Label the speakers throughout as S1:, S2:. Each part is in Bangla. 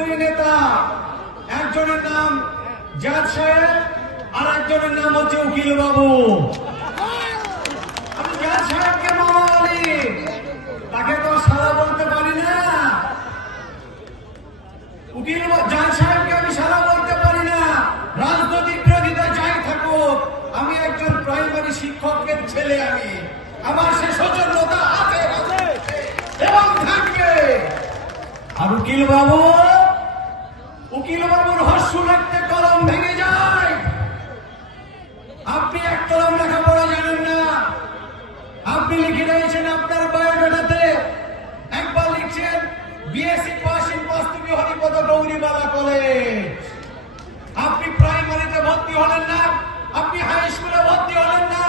S1: দুই নেতা, একজনের নাম জাজ সাহেব আর একজনের নাম হচ্ছে উকিল বাবু। আমি জাজ সাহেবকে মামা বলি তাকে তো সারা বলতে পারি না। উকিল জাজ সাহেবকে আমি সারা বলতে পারি না। রাজনৈতিক বিরোধিতা যাই থাকুক, আমি একজন প্রাইমারি শিক্ষকের ছেলে আমি। আমার সে সচেতনতা আছে এবং থাকবে। আর উকিল বাবু হস্য কলম ভেঙে যায়। আপনি এক কলম লেখাপড়া জানেন না। আপনি লিখে রয়েছেন আপনার বায়োডাটাতে। একবার লিখছেন BSc pass in Haripada Gouribala college আপনি প্রাইমারিতে ভর্তি হলেন না, আপনি হাই স্কুলে ভর্তি হলেন না,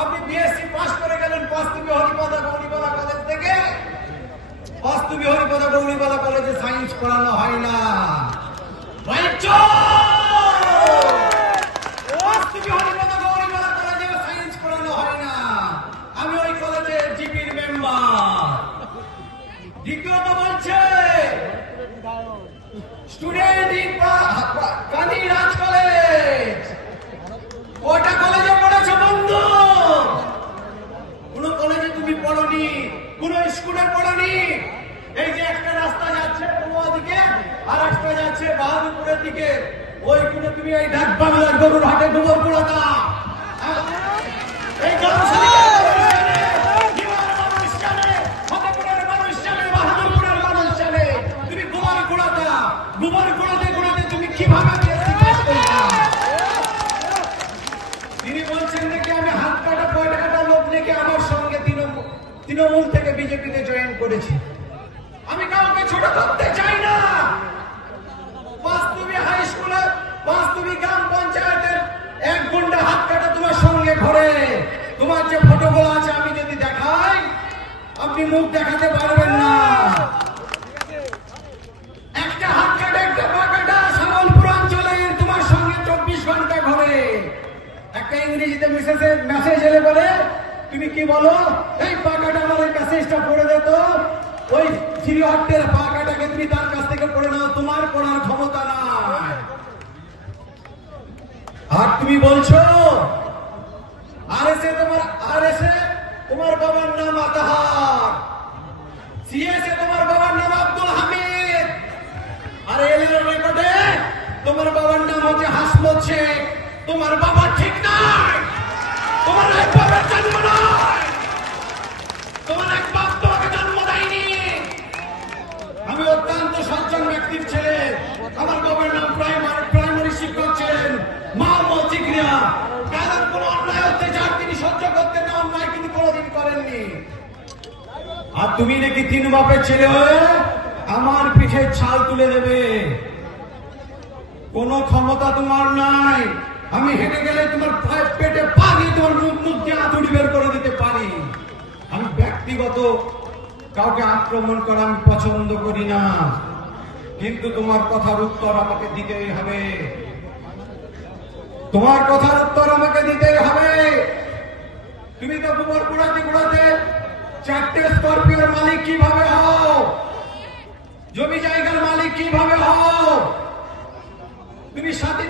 S1: আপনি বিএসসি পাস করে গেলেন বাস্তবী হরিপদ গৌরীবালা কলেজ থেকে। বাস্তবী হরিপদ গৌরীবালা কলেজে সায়েন্স পড়ানো হয় না। রাইট বাস্তবী হরিপদ গৌরীবালা কলেজে সায়েন্স পড়ানো হয় না আমি ওই কলেজে জিপির মেম্বার দ্বিতীয়ত বলছে student in Gandhi Raj college কটা কলেজে পড়েছো বন্ধু কোন কলেজে তুমি পড়নি কোন স্কুলে পড়নি এই যে একটা রাস্তা যাচ্ছে পূর্ব দিকে আর একটা যাচ্ছে বাহাদুরপুরের দিকে ওই কোন তুমি এই ডাক বাংলার গরুর হাটে ডুবর পুরাতা এই? তিনি বলছেন নাকি আমি হাত কাটা পয়টা লোক নাকি আমার সঙ্গে তৃণমূল তৃণমূল থেকে বিজেপিতে জয়েন করেছি আমি কাউকে ছোট করতে চাই তোমার যে ফটোগুলো আছে আমি যদি দেখাই, আপনি মুখ দেখাতে পারবেন না। তুমি কি বলো? এই পাকাটা মেসেজটা পড়ে ওই পাকাটাকে তুমি তার কাছ থেকে পড়ে নাও, তোমার পড়ার ক্ষমতা আর তুমি বলছো আর এসে তোমার আর এসে তোমার বাবার নাম আতাহার। সিএসএ তোমার বাবার নাম আব্দুল হামিদ। আর এলএল রেকর্ডে, তোমার বাবার নাম হচ্ছে হাসমত শেখ। তোমার বাবা ঠিক নাই। তোমার এক বাবার জন্ম তোমার এক বাপ তোমাকে জন্ম দেয়নি। আমি অত্যন্ত সজ্জন ব্যক্তির ছেলে। আমার বাবার নাম প্রাইমারি আর তুমি নাকি তিন বাপের ছেলে হয়ে আমার পিঠে ছাল তুলে দেবে। কোনো ক্ষমতা তোমার নাই। আমি হেঁটে গেলে তোমার পেটে পানি, তোমার মুখ মুখ দিয়ে আতুড়ি বের করে দিতে পারি। আমি ব্যক্তিগত কাউকে আক্রমণ করা আমি পছন্দ করি না। কিন্তু তোমার কথার উত্তর আমাকে দিতেই হবে। তোমার কথার উত্তর আমাকে দিতেই হবে। তুমি তো গোবর কুড়াতে কুড়াতে চারটে স্করপিওর মালিক কীভাবে হও? জমি জায়গার মালিক কীভাবে হও? তুমি সাথীদারা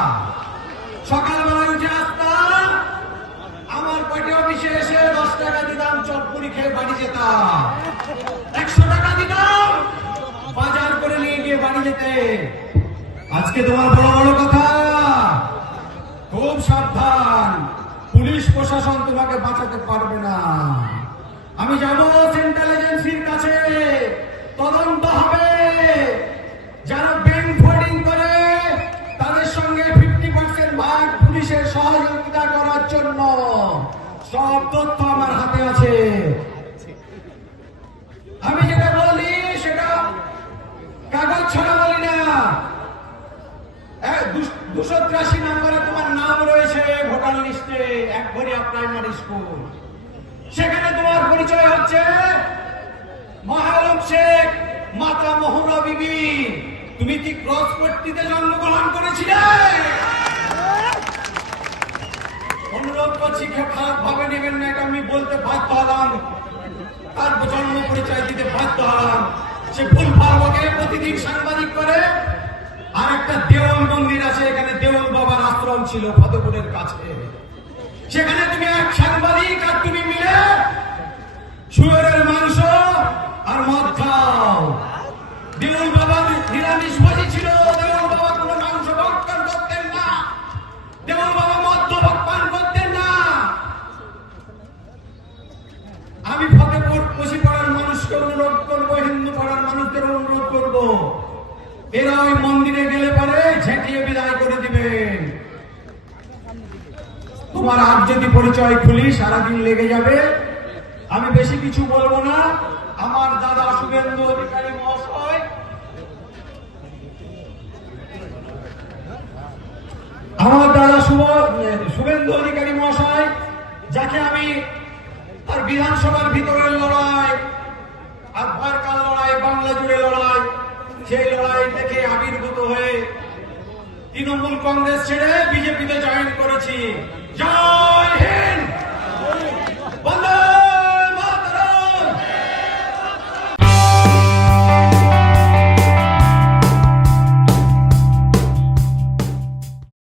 S1: খেয়ে বাড়ি যেতাম। একশো টাকা দিতাম। বাজার করে নিয়ে গিয়ে বাড়ি যেতে। আজকে তোমার বড় বড় কথা। খুব সাবধান। পুলিশ প্রশাসন তোমাকে বাঁচাতে পারবে না। আমি যাব সেন্ট্রাল এজেন্সির কাছে। তদন্ত হবে। যারা ব্যাংক ফ্রডিং করে, তাদের সঙ্গে ফিফটি পার্সেন্ট ভাগ পুলিশের সহযোগিতা করার জন্য। সব তথ্য আমার হাতে আছে। আমি যেটা বলি সেটা কাগজ ছাড়া বলি না। দুশো তিরাশি নম্বরে তোমার নাম রয়েছে ভোটার লিস্টে, এক ভরিয়া প্রাইমারি স্কুল। সেখানে তোমার পরিচয় হচ্ছে মহালম শেখ মাতা মোহরা বিবি। তুমি কি ক্রস পট্টিতে জন্মগ্রহণ করেছিলে? করছি খারাপ ভাবে নেবেন না এটা আমি বলতে বাধ্য হলাম। তার জন্ম পরিচয় দিতে বাধ্য হলাম। সে ভুল ফার্মকে প্রতিদিন সাংবাদিক করে। আর একটা দেওয়াল মন্দির আছে, এখানে দেওয়াল বাবার আশ্রম ছিল, ফতেপুরের কাছে। সেখানে তোমার আজ যদি পরিচয় খুলি, সারাদিন লেগে যাবে। আমি বেশি কিছু বলব না। আমার দাদা শুভেন্দু অধিকারী মহাশয়। আমার দাদা শুভ শুভেন্দু অধিকারী মহাশয়, যাকে আমি তার বিধানসভার ভিতরের লড়াই আর ভয়কার লড়াই, বাংলা জুড়ে লড়াই, সেই লড়াই থেকে আবির্ভূত হয়ে তৃণমূল কংগ্রেস ছেড়ে বিজেপিতে জয়েন করেছি।